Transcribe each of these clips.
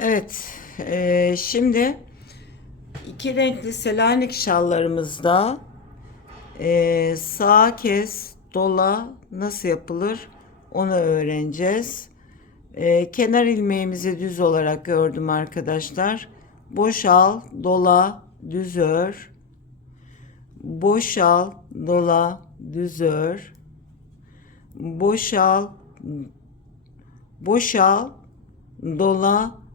Evet, eee, şimdi iki renkli Selanik şallarımızda eee sağ kes, dola nasıl yapılır onu öğreneceğiz. Eee, kenar ilmeğimizi düz olarak gördüm arkadaşlar. Boşal, dola, düz ör. Boşal, dola, düz ör. Boşal, boşal, dola,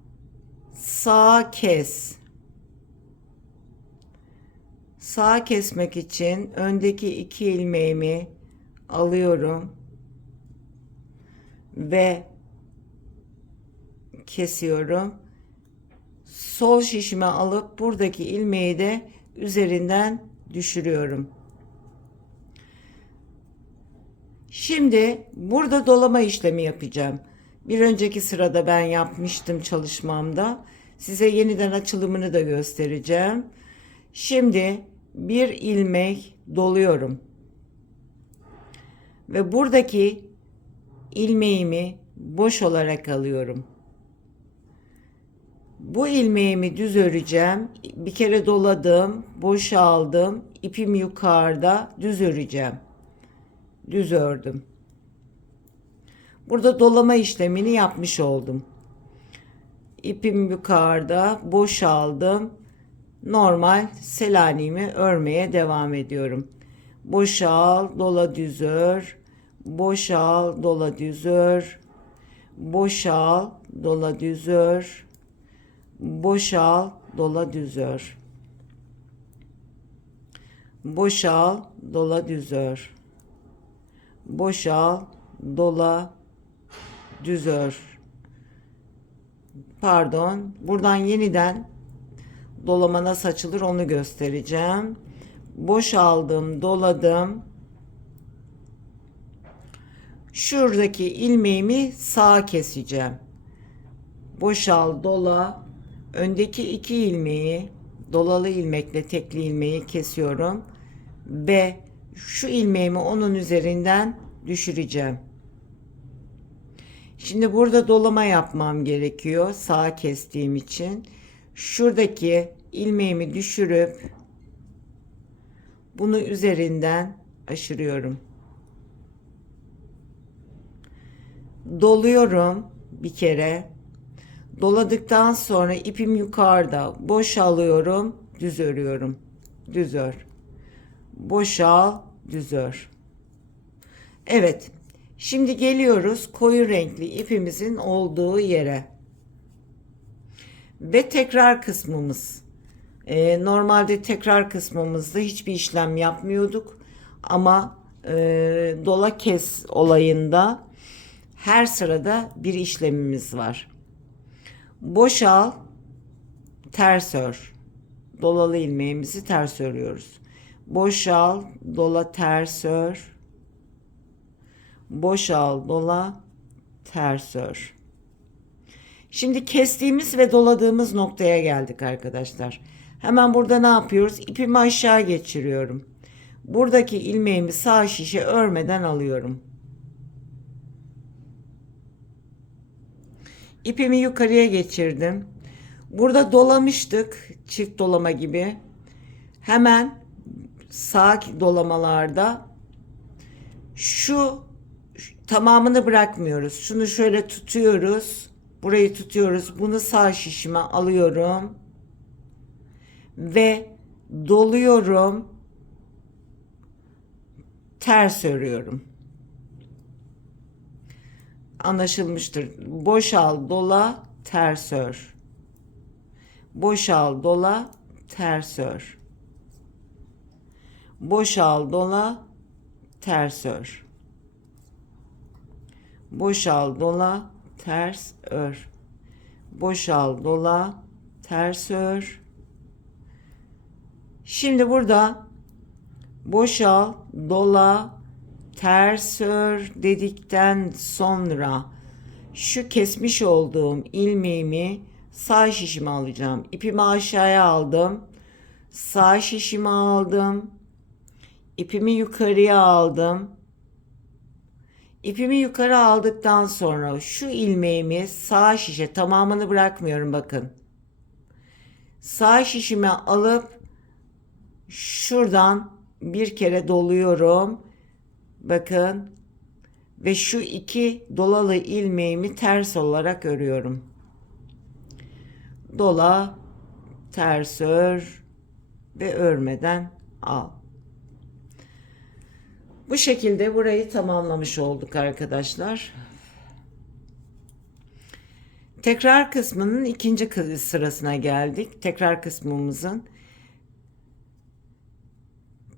sağ kes. Sağ kesmek için öndeki iki ilmeğimi alıyorum ve kesiyorum. Sol şişime alıp buradaki ilmeği de üzerinden düşürüyorum. Şimdi burada dolama işlemi yapacağım. Bir önceki sırada ben yapmıştım çalışmamda. Size yeniden açılımını da göstereceğim. Şimdi bir ilmek doluyorum. Ve buradaki ilmeğimi boş olarak alıyorum. Bu ilmeğimi düz öreceğim. Bir kere doladım, boş aldım. İpim yukarıda düz öreceğim. Düz ördüm. Burada dolama işlemini yapmış oldum. İpim yukarıda, boş aldım. Normal Selanik'imi örmeye devam ediyorum. Boşal, dola düz ör. Boşal, dola düz ör. Boşal, dola düz ör. Boşal, dola düz ör. Boşal, dola düz ör. Boşal, dola, düz ör. Pardon, buradan yeniden dolama nasıl açılır onu göstereceğim. Boşaldım, doladım. Şuradaki ilmeğimi sağa keseceğim. Boşal, dola. Öndeki iki ilmeği dolalı ilmekle tekli ilmeği kesiyorum ve şu ilmeğimi onun üzerinden düşüreceğim. Şimdi burada dolama yapmam gerekiyor sağ kestiğim için. Şuradaki ilmeğimi düşürüp bunu üzerinden aşırıyorum. Doluyorum bir kere. Doladıktan sonra ipim yukarıda. Boş alıyorum, düz örüyorum. Düz ör. Boşal, düz ör. Evet. Şimdi geliyoruz koyu renkli ipimizin olduğu yere. Ve tekrar kısmımız. Ee, normalde tekrar kısmımızda hiçbir işlem yapmıyorduk. Ama e, dola kes olayında her sırada bir işlemimiz var. Boşal, ters ör. Dolalı ilmeğimizi ters örüyoruz. Boşal, dola ters ör. Boşal, dola ters ör. Şimdi kestiğimiz ve doladığımız noktaya geldik arkadaşlar. Hemen burada ne yapıyoruz? İpimi aşağı geçiriyorum. Buradaki ilmeğimi sağ şişe örmeden alıyorum. İpimi yukarıya geçirdim. Burada dolamıştık çift dolama gibi. Hemen sağ dolamalarda şu tamamını bırakmıyoruz. Şunu şöyle tutuyoruz. Burayı tutuyoruz. Bunu sağ şişime alıyorum. Ve doluyorum. Ters örüyorum anlaşılmıştır. Boşal, dola, ters ör. Boşal, dola, ters ör. Boşal, dola, ters ör. Boşal, dola, ters ör. Boşal, dola, ters ör. Şimdi burada boşal, dola, ters ör dedikten sonra şu kesmiş olduğum ilmeğimi sağ şişime alacağım. İpimi aşağıya aldım. Sağ şişime aldım. İpimi yukarıya aldım. İpimi yukarı aldıktan sonra şu ilmeğimi sağ şişe tamamını bırakmıyorum bakın. Sağ şişime alıp şuradan bir kere doluyorum. Bakın ve şu iki dolalı ilmeğimi ters olarak örüyorum. Dola, ters ör ve örmeden al. Bu şekilde burayı tamamlamış olduk arkadaşlar. Tekrar kısmının ikinci sırasına geldik. Tekrar kısmımızın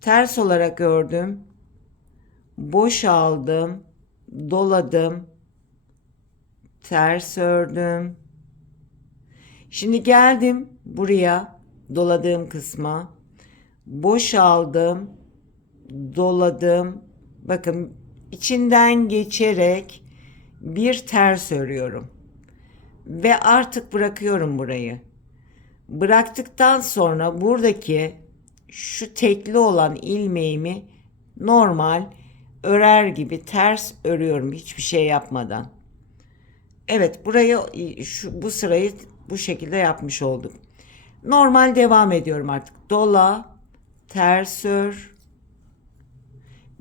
ters olarak ördüm. Boşaldım, doladım, ters ördüm. Şimdi geldim buraya doladığım kısma. Boşaldım, doladım. Bakın içinden geçerek bir ters örüyorum. Ve artık bırakıyorum burayı. Bıraktıktan sonra buradaki şu tekli olan ilmeğimi normal örer gibi ters örüyorum hiçbir şey yapmadan. Evet burayı şu bu sırayı bu şekilde yapmış olduk. Normal devam ediyorum artık. Dola, ters ör,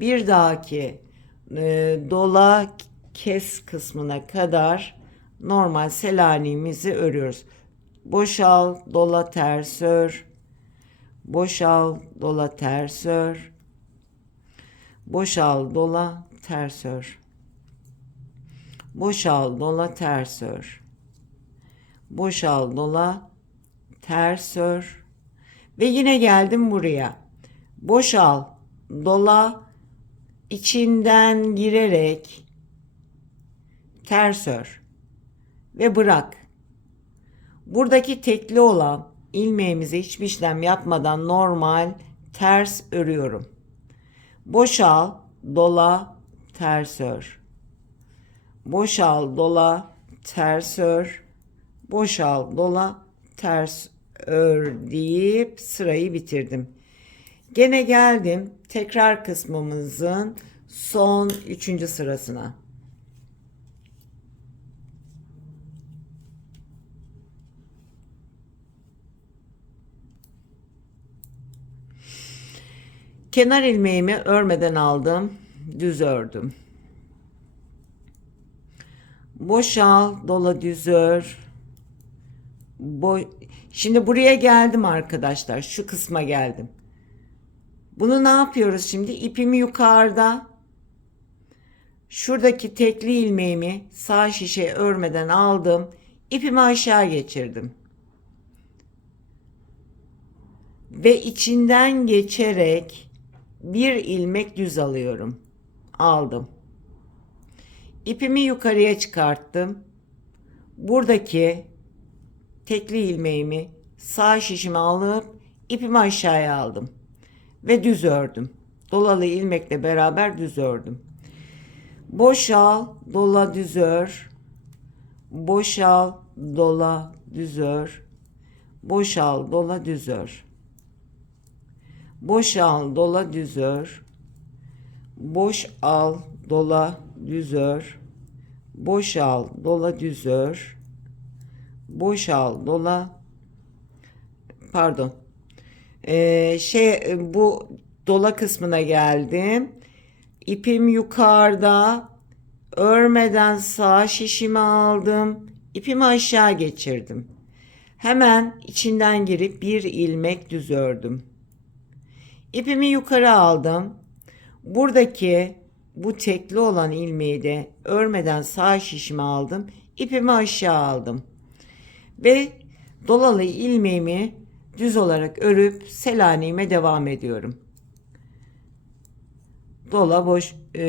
bir dahaki e, dola kes kısmına kadar normal selanimizi örüyoruz. Boşal, dola, ters ör. Boşal, dola, ters ör. Boşal, dola, ters ör. Boşal, dola, ters ör. Boşal, dola, ters ör. Ve yine geldim buraya. Boşal, dola, içinden girerek ters ör ve bırak. Buradaki tekli olan ilmeğimize hiçbir işlem yapmadan normal ters örüyorum. Boşal, dola, ters ör. Boşal, dola, ters ör. Boşal, dola, ters ör deyip sırayı bitirdim. Gene geldim tekrar kısmımızın son üçüncü sırasına. Kenar ilmeğimi örmeden aldım. Düz ördüm. Boşal, dola düz ör. Boy Şimdi buraya geldim arkadaşlar. Şu kısma geldim. Bunu ne yapıyoruz şimdi? İpimi yukarıda şuradaki tekli ilmeğimi sağ şişe örmeden aldım. İpimi aşağı geçirdim. Ve içinden geçerek bir ilmek düz alıyorum. Aldım. İpimi yukarıya çıkarttım. Buradaki tekli ilmeğimi sağ şişime alıp ipimi aşağıya aldım ve düz ördüm. Dolalı ilmekle beraber düz ördüm. Boşal, dola düz ör. Boşal, dola düz ör. Boşal, dola düz ör. Boşal, dola düz ör. Boş al, dola düz ör. Boşal, dola düz ör. Boşal, dola pardon ee, şey bu dola kısmına geldim. İpim yukarıda. Örmeden sağ şişimi aldım. İpimi aşağı geçirdim. Hemen içinden girip bir ilmek düz ördüm. İpimi yukarı aldım. Buradaki bu tekli olan ilmeği de örmeden sağ şişimi aldım. İpimi aşağı aldım. Ve dolalı ilmeğimi düz olarak örüp Selanik'ime devam ediyorum. Dola boş e,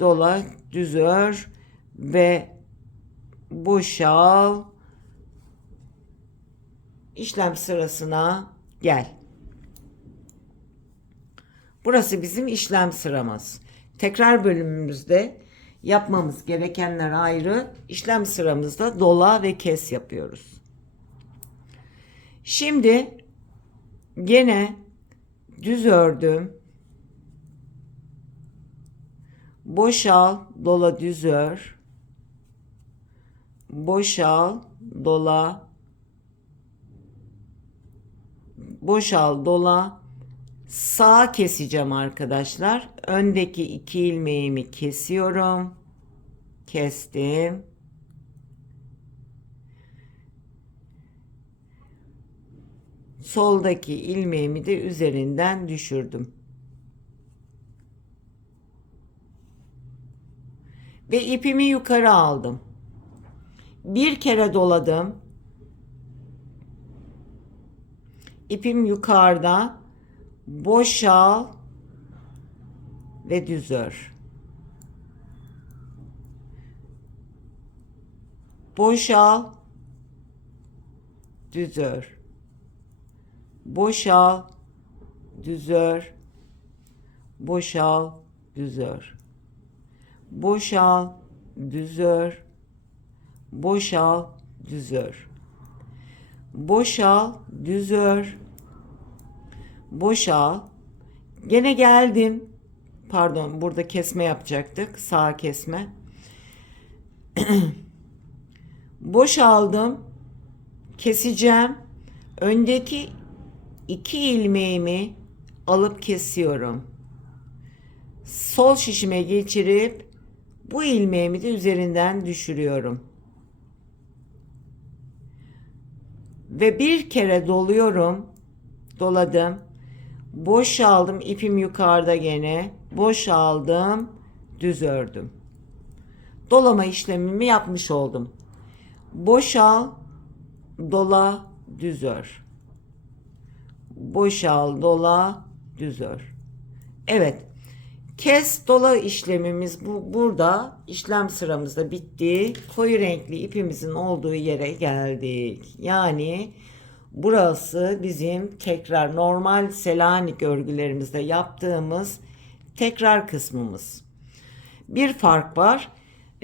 dola düz ör ve boşal işlem sırasına gel. Burası bizim işlem sıramız. Tekrar bölümümüzde yapmamız gerekenler ayrı. İşlem sıramızda dola ve kes yapıyoruz. Şimdi gene düz ördüm. Boşal, dola, düz ör. Boşal, dola. Boşal, dola. Sağ keseceğim arkadaşlar. Öndeki iki ilmeğimi kesiyorum. Kestim. Soldaki ilmeğimi de üzerinden düşürdüm. Ve ipimi yukarı aldım. Bir kere doladım. İpim yukarıda. Boşal ve düz ör. Boşal, düz ör. Boşal, düz ör. Boşal, düz ör. Boşal, düz ör. Boşal, düz ör. Boşal, düz ör. Boşal. Gene geldim. Pardon, burada kesme yapacaktık. Sağ kesme. Boşaldım. Keseceğim. Öndeki iki ilmeğimi alıp kesiyorum. Sol şişime geçirip bu ilmeğimi de üzerinden düşürüyorum. Ve bir kere doluyorum. Doladım. Boşaldım. ipim yukarıda gene. Boşaldım. Düz ördüm. Dolama işlemimi yapmış oldum. Boşal, dola, düz ör. Boşal, dola, düz ör. Evet. Kes dola işlemimiz bu burada işlem sıramızda bitti. Koyu renkli ipimizin olduğu yere geldik. Yani burası bizim tekrar normal Selanik örgülerimizde yaptığımız tekrar kısmımız. Bir fark var.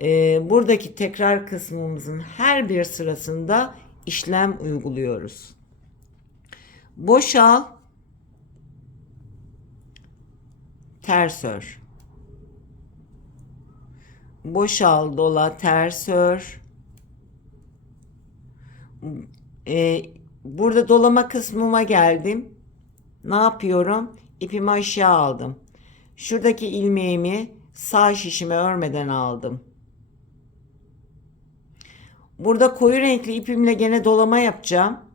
Ee, buradaki tekrar kısmımızın her bir sırasında işlem uyguluyoruz. Boşal, ters ör. Boşal, dola, ters ör. Ee, burada dolama kısmıma geldim. Ne yapıyorum? İpimi aşağı aldım. Şuradaki ilmeğimi sağ şişime örmeden aldım. Burada koyu renkli ipimle gene dolama yapacağım.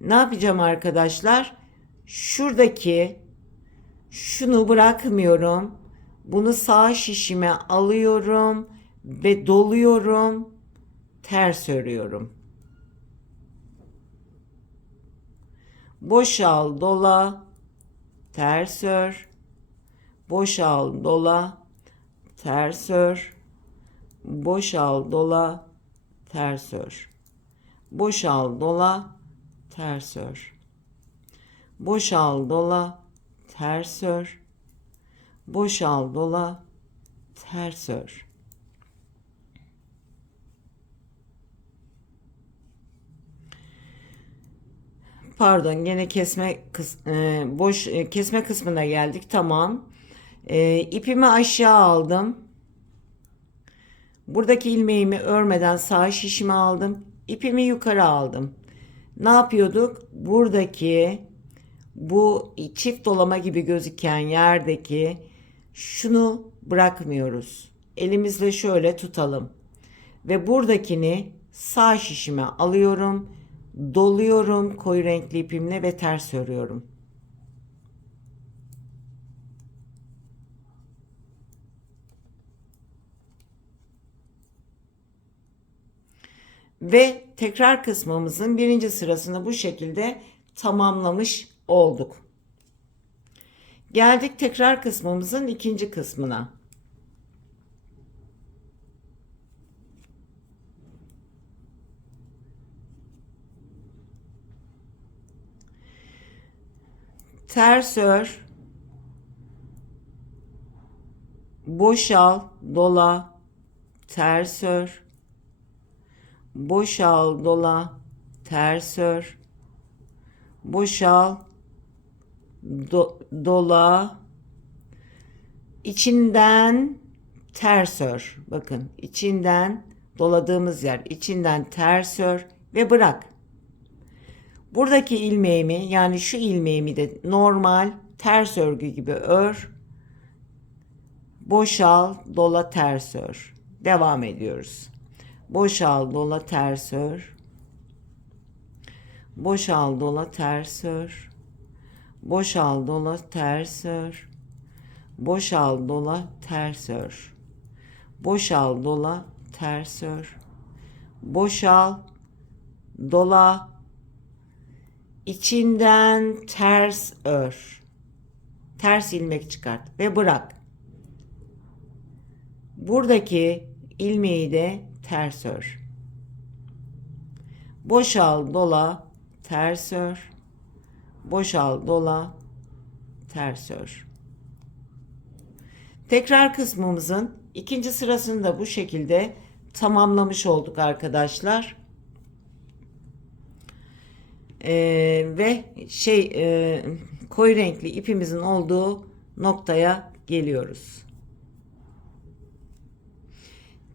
Ne yapacağım arkadaşlar? Şuradaki şunu bırakmıyorum. Bunu sağ şişime alıyorum ve doluyorum. Ters örüyorum. Boşal, dola, ters ör. Boşal, dola, ters ör. Boşal, dola, ters ör. Boşal, dola, ters ör. Boşal, dola, ters ör. Boşal, dola, ters ör. Pardon, gene kesme e, boş e, kesme kısmına geldik. Tamam. E, ipimi aşağı aldım. Buradaki ilmeğimi örmeden sağ şişime aldım. İpimi yukarı aldım. Ne yapıyorduk? Buradaki bu çift dolama gibi gözüken yerdeki şunu bırakmıyoruz. Elimizle şöyle tutalım. Ve buradakini sağ şişime alıyorum. Doluyorum koyu renkli ipimle ve ters örüyorum. Ve tekrar kısmımızın birinci sırasını bu şekilde tamamlamış olduk. Geldik tekrar kısmımızın ikinci kısmına. Ters ör. Boşal, dola, ters ör boşal dola ters ör boşal do, dola içinden ters ör. Bakın içinden doladığımız yer içinden ters ör ve bırak. Buradaki ilmeğimi yani şu ilmeğimi de normal ters örgü gibi ör. Boşal, dola, ters ör. Devam ediyoruz. Boşal, dola, ters ör. Boşal, dola, ters ör. Boşal, dola, ters ör. Boşal, dola, ters ör. Boşal, dola, ters ör. Boşal, dola, içinden ters ör. Ters ilmek çıkart ve bırak. Buradaki ilmeği de ters ör. Boşal, dola, ters ör. Boşal, dola, ters ör. Tekrar kısmımızın ikinci sırasını da bu şekilde tamamlamış olduk arkadaşlar. Ee, ve şey e, koyu renkli ipimizin olduğu noktaya geliyoruz.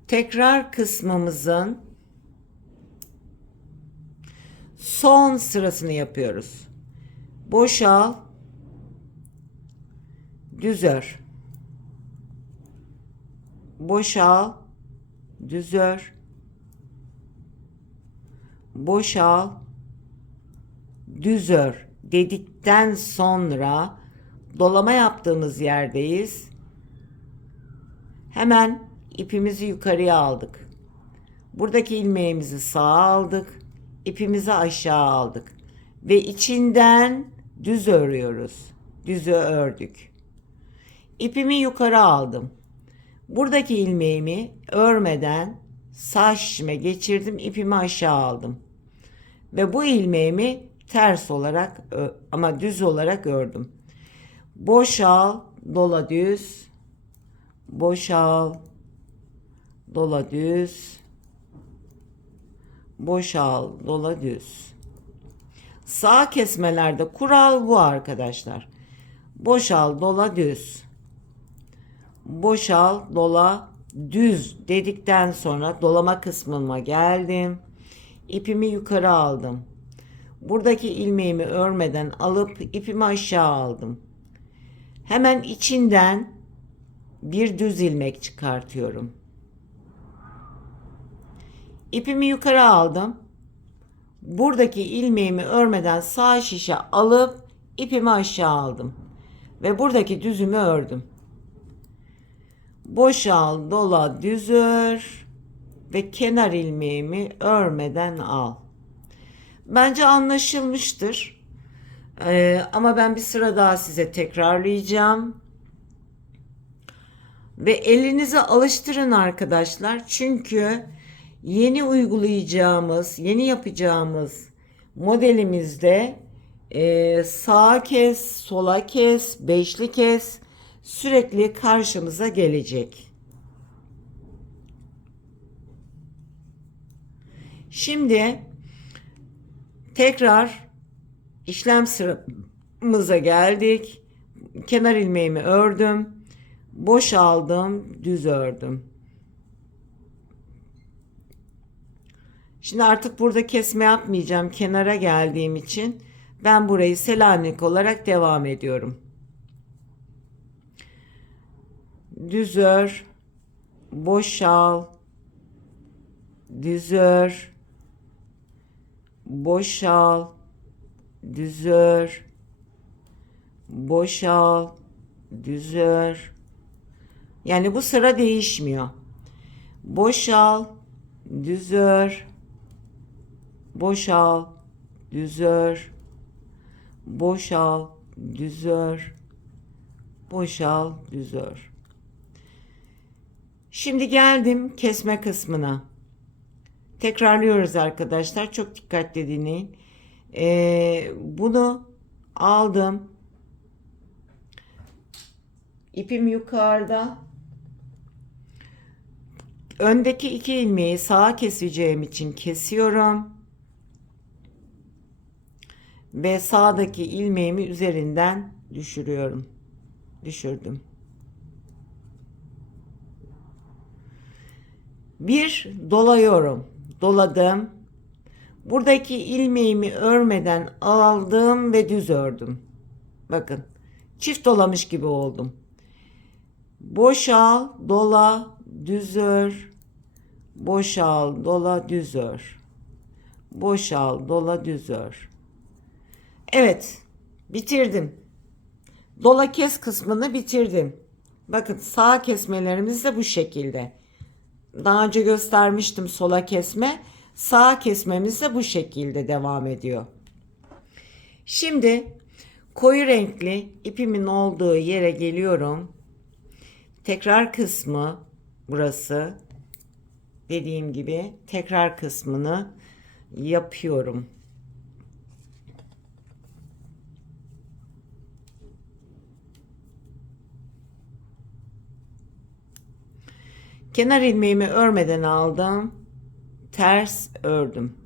Tekrar kısmımızın son sırasını yapıyoruz. Boşal, düz ör. Boşal, düz ör. Boşal, düz ör dedikten sonra dolama yaptığımız yerdeyiz. Hemen ipimizi yukarıya aldık. Buradaki ilmeğimizi sağa aldık. ipimizi aşağı aldık. Ve içinden düz örüyoruz. Düzü ördük. İpimi yukarı aldım. Buradaki ilmeğimi örmeden sağ şişime geçirdim. ipimi aşağı aldım. Ve bu ilmeğimi ters olarak ama düz olarak ördüm. Boşal, dola düz. Boşal, dola düz. Boşal, dola düz. Sağ kesmelerde kural bu arkadaşlar. Boşal, dola düz. Boşal, dola düz dedikten sonra dolama kısmıma geldim. İpimi yukarı aldım. Buradaki ilmeğimi örmeden alıp ipimi aşağı aldım. Hemen içinden bir düz ilmek çıkartıyorum. İpimi yukarı aldım. Buradaki ilmeğimi örmeden sağ şişe alıp ipimi aşağı aldım. Ve buradaki düzümü ördüm. Boşal, dola, düz ör ve kenar ilmeğimi örmeden al. Bence anlaşılmıştır. Ee, ama ben bir sıra daha size tekrarlayacağım. Ve elinize alıştırın arkadaşlar. Çünkü yeni uygulayacağımız, yeni yapacağımız modelimizde e, sağa kes, sola kes, beşli kes sürekli karşımıza gelecek. Şimdi tekrar işlem sıramıza geldik. Kenar ilmeğimi ördüm. Boş aldım, düz ördüm. Şimdi artık burada kesme yapmayacağım kenara geldiğim için ben burayı Selanik olarak devam ediyorum. Düz ör, boşal, düz ör, boşal, düz ör, boşal, düz ör. Yani bu sıra değişmiyor. Boşal, düz ör, boşal, düz ör, boşal, düz ör, boşal, düz ör. Şimdi geldim kesme kısmına. Tekrarlıyoruz arkadaşlar. Çok dikkatli dinleyin. Ee, bunu aldım. İpim yukarıda. Öndeki iki ilmeği sağa keseceğim için kesiyorum ve sağdaki ilmeğimi üzerinden düşürüyorum. Düşürdüm. Bir dolayıyorum. Doladım. Buradaki ilmeğimi örmeden aldım ve düz ördüm. Bakın. Çift dolamış gibi oldum. Boşal, dola, düz ör. Boşal, dola, düz ör. Boşal, dola, düz ör. Evet, bitirdim. Dola kes kısmını bitirdim. Bakın sağ kesmelerimiz de bu şekilde. Daha önce göstermiştim sola kesme. Sağ kesmemiz de bu şekilde devam ediyor. Şimdi koyu renkli ipimin olduğu yere geliyorum. Tekrar kısmı burası. Dediğim gibi tekrar kısmını yapıyorum. Kenar ilmeğimi örmeden aldım. Ters ördüm.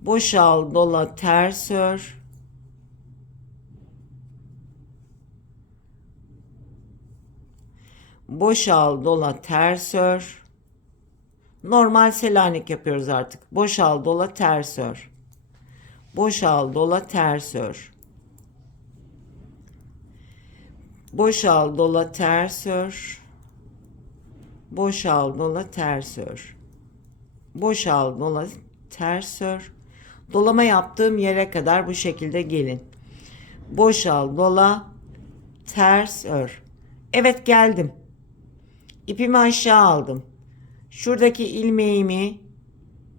Boşal, dola, ters ör. Boşal, dola, ters ör. Normal selanik yapıyoruz artık. Boşal, dola, ters ör. Boşal, dola, ters ör. Boşal, dola, ters ör. Boşal, dola, ters ör. Boşal, dola, ters ör. Dolama yaptığım yere kadar bu şekilde gelin. Boşal, dola, ters ör. Evet geldim. İpimi aşağı aldım. Şuradaki ilmeğimi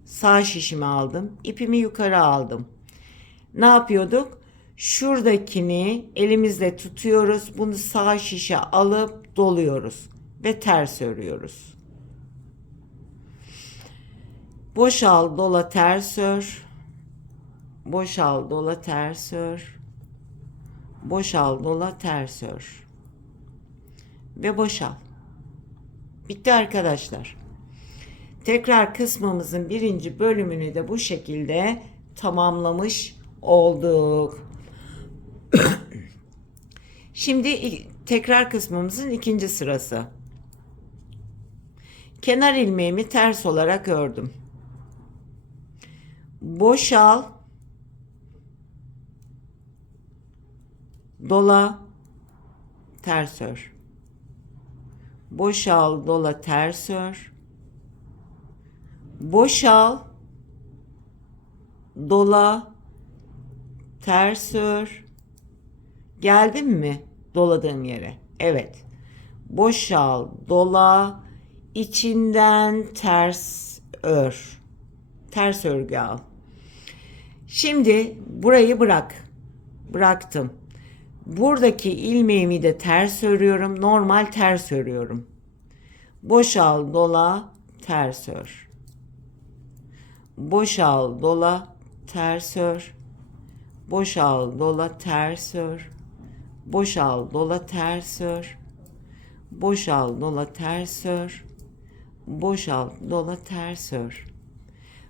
sağ şişime aldım. İpimi yukarı aldım. Ne yapıyorduk? Şuradakini elimizle tutuyoruz. Bunu sağ şişe alıp doluyoruz ve ters örüyoruz. Boşal, dola, ters ör. Boşal, dola, ters ör. Boşal, dola, ters ör. Ve boşal. Bitti arkadaşlar. Tekrar kısmımızın birinci bölümünü de bu şekilde tamamlamış olduk. Şimdi tekrar kısmımızın ikinci sırası. Kenar ilmeğimi ters olarak ördüm. Boşal, dola, ters ör. Boşal, dola, ters ör. Boşal, dola, ters ör. Geldim mi doladığım yere? Evet. Boşal, dola, içinden ters ör. Ters örgü al. Şimdi burayı bırak. Bıraktım. Buradaki ilmeğimi de ters örüyorum. Normal ters örüyorum. Boşal, dola, ters ör. Boşal, dola, ters ör. Boşal, dola, ters ör. Boşal, dola, ters ör. Boşal, dola, ters ör. Boşal, dola, ters ör.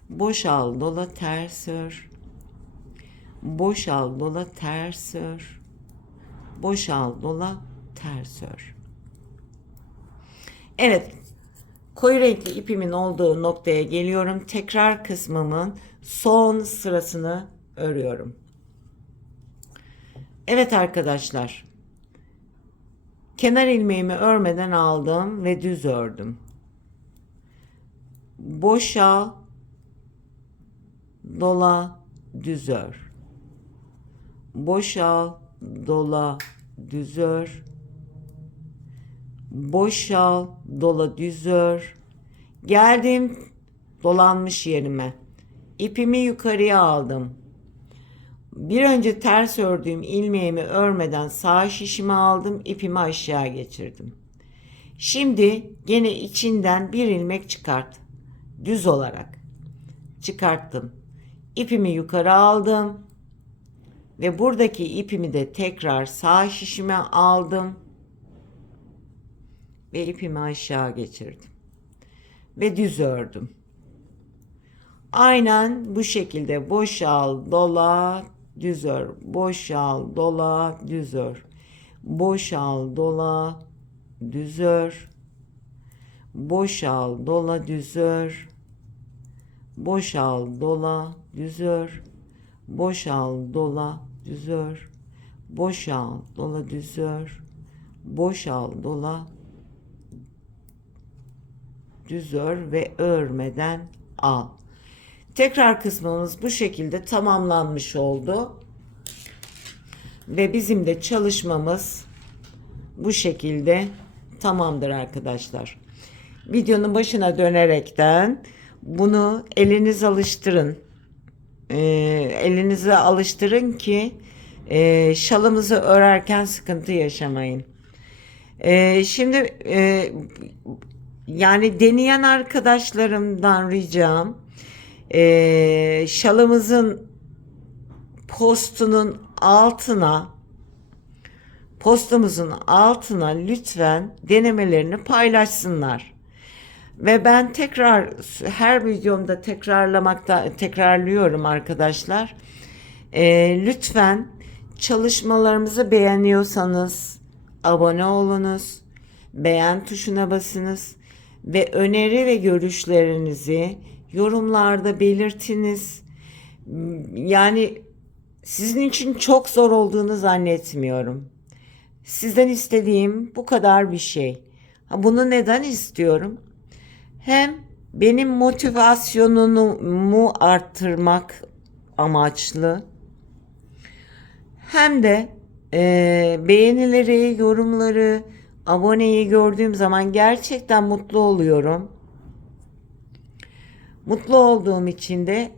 Boşal, dola, ters ör. Boşal, dola, ters ör. Boşal, dola, ters ör. Evet, koyu renkli ipimin olduğu noktaya geliyorum. Tekrar kısmımın son sırasını örüyorum. Evet arkadaşlar. Kenar ilmeğimi örmeden aldım ve düz ördüm. Boşal, dola, düz ör. Boşal, dola, düz ör. Boşal, dola, düz ör. Geldim dolanmış yerime. İpimi yukarıya aldım. Bir önce ters ördüğüm ilmeğimi örmeden sağ şişimi aldım, ipimi aşağı geçirdim. Şimdi gene içinden bir ilmek çıkart. Düz olarak çıkarttım. İpimi yukarı aldım ve buradaki ipimi de tekrar sağ şişime aldım ve ipimi aşağı geçirdim ve düz ördüm. Aynen bu şekilde boşal, dola, düz ör. Boşal, dola, düz ör. Boşal, dola, düz ör. Boşal dola düzör boşal dola düzör boşal dola düzör boşal dola düzör boşal dola düzör ve örmeden al. Tekrar kısmımız bu şekilde tamamlanmış oldu. Ve bizim de çalışmamız bu şekilde tamamdır arkadaşlar. Videonun başına dönerekten bunu eliniz alıştırın. Ee, elinize alıştırın ki e, şalımızı örerken sıkıntı yaşamayın. Ee, şimdi e, yani deneyen arkadaşlarımdan ricam e, şalımızın postunun altına postumuzun altına lütfen denemelerini paylaşsınlar. Ve ben tekrar her videomda tekrarlamakta tekrarlıyorum arkadaşlar. Ee, lütfen çalışmalarımızı beğeniyorsanız abone olunuz. Beğen tuşuna basınız ve öneri ve görüşlerinizi yorumlarda belirtiniz. Yani sizin için çok zor olduğunu zannetmiyorum. Sizden istediğim bu kadar bir şey. Bunu neden istiyorum? Hem benim motivasyonumu arttırmak amaçlı hem de e, beğenileri, yorumları, aboneyi gördüğüm zaman gerçekten mutlu oluyorum. Mutlu olduğum için de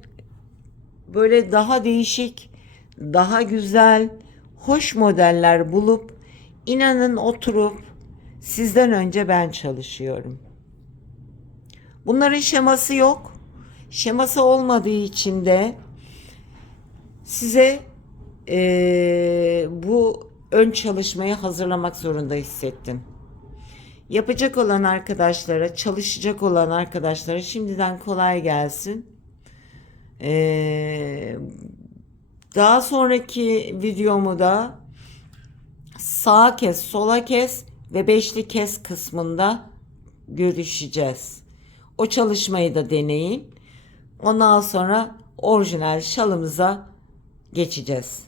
böyle daha değişik, daha güzel, hoş modeller bulup inanın oturup sizden önce ben çalışıyorum. Bunların şeması yok. Şeması olmadığı için de size eee, bu ön çalışmayı hazırlamak zorunda hissettim. Yapacak olan arkadaşlara, çalışacak olan arkadaşlara şimdiden kolay gelsin. Eee, daha sonraki videomu da sağa kes, sola kes ve beşli kes kısmında görüşeceğiz. O çalışmayı da deneyin. Ondan sonra orijinal şalımıza geçeceğiz.